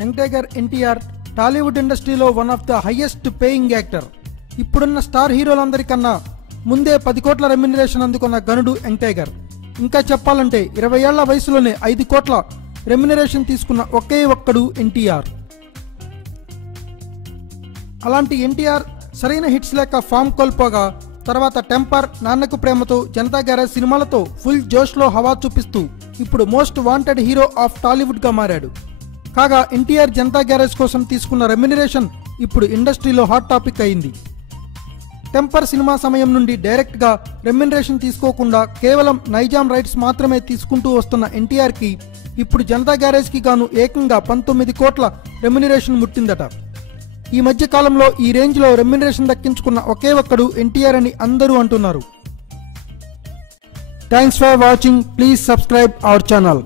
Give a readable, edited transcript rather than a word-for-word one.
Young tiger NTR Tollywood ఇండస్ట్రీలో one of the highest paying actor. ఇప్పుడున్న star హీరోలందరికన్నా ముందే 10 కోట్ల రెమ్యునరేషన్ అందుకున్న గనుడు యంగ్ టైగర్. ఇంకా చెప్పాలంటే 20 ఏళ్ల వయసులోనే 5 కోట్ల రెమ్యునరేషన్ తీసుకున్న ఒకే ఒక్కడు ఎన్టీఆర్. అలాంటి ఎన్టీఆర్ సరైన హిట్స్ లేక ఫామ్ కోల్పోగా తర్వాత టెంపర్, నాన్నకు ప్రేమతో, జనతా గ్యారేజ్ సినిమాలతో ఫుల్ జోష్లో హవా చూపిస్తూ ఇప్పుడు మోస్ట్ వాంటెడ్ హీరో ఆఫ్ టాలీవుడ్గా మారాడు. కాగా ఎన్టీఆర్ జనతా గ్యారేజ్ కోసం తీసుకున్న రెమ్యునరేషన్ ఇప్పుడు ఇండస్ట్రీలో హాట్ టాపిక్ అయింది. టెంపర్ సినిమా సమయం నుండి డైరెక్ట్గా రెమ్యునరేషన్ తీసుకోకుండా కేవలం నైజాం రైట్స్ మాత్రమే తీసుకుంటూ వస్తున్న ఎన్టీఆర్కి ఇప్పుడు జనతా గ్యారేజ్కి గాను ఏకంగా 19 కోట్ల రెమ్యునరేషన్ ముట్టిందట. ఈ మధ్య కాలంలో ఈ రేంజ్లో రెమ్యునరేషన్ దక్కించుకున్న ఒకే ఒక్కడు ఎన్టీఆర్ అని అందరూ అంటున్నారు. Thanks for watching. Please subscribe our channel.